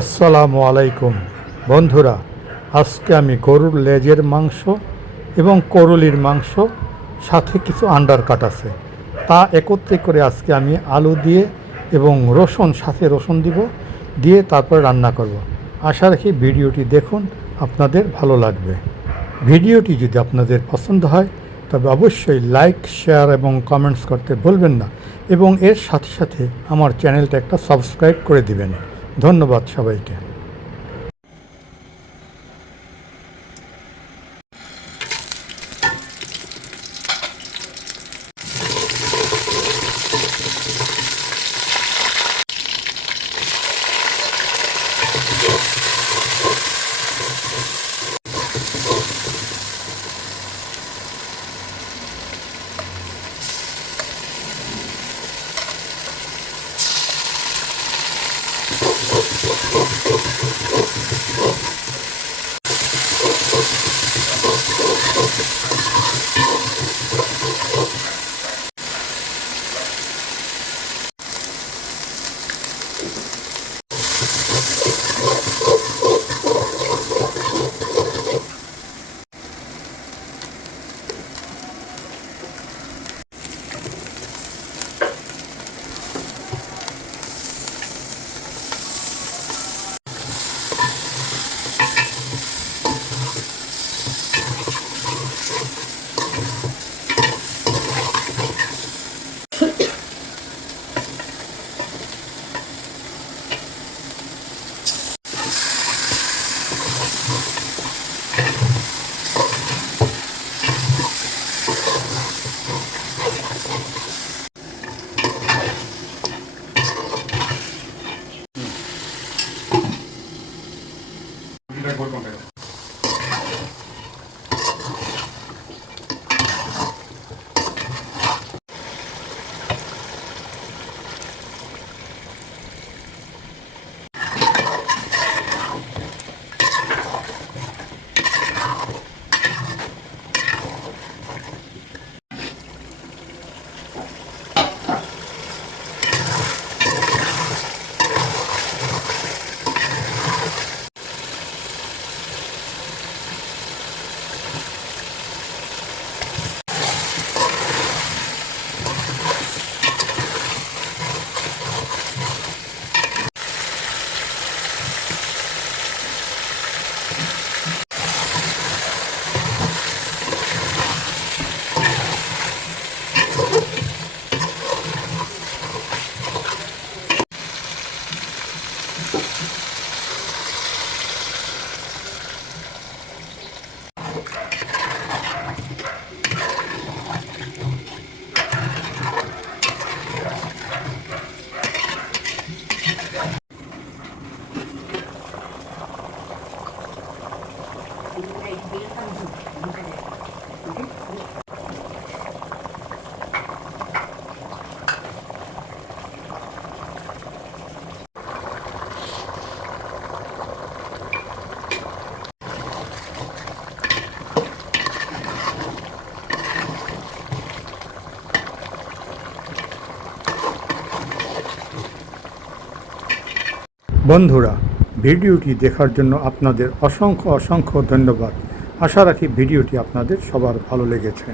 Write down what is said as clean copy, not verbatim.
আসসালামু আলাইকুম বন্ধুরা, আজকে আমি গরুর লেজের মাংস এবং করলির মাংস সাথে কিছু আন্ডার কাট আছে তা একত্রে করে আজকে আমি আলু দিয়ে এবং রসুন দিব, দিয়ে তারপর রান্না করব। আশা রাখি ভিডিওটি দেখুন, আপনাদের ভালো লাগবে। ভিডিওটি যদি আপনাদের পছন্দ হয় তবে অবশ্যই লাইক, শেয়ার এবং কমেন্টস করতে ভুলবেন না, এবং এর সাথে সাথে আমার চ্যানেলটা একটা সাবস্ক্রাইব করে দিবেন। ধন্যবাদ সবাইকে। বন্ধুরা, ভিডিওটি দেখার জন্য আপনাদের অসংখ্য ধন্যবাদ। আশা রাখি ভিডিওটি আপনাদের সবার ভালো লেগেছে।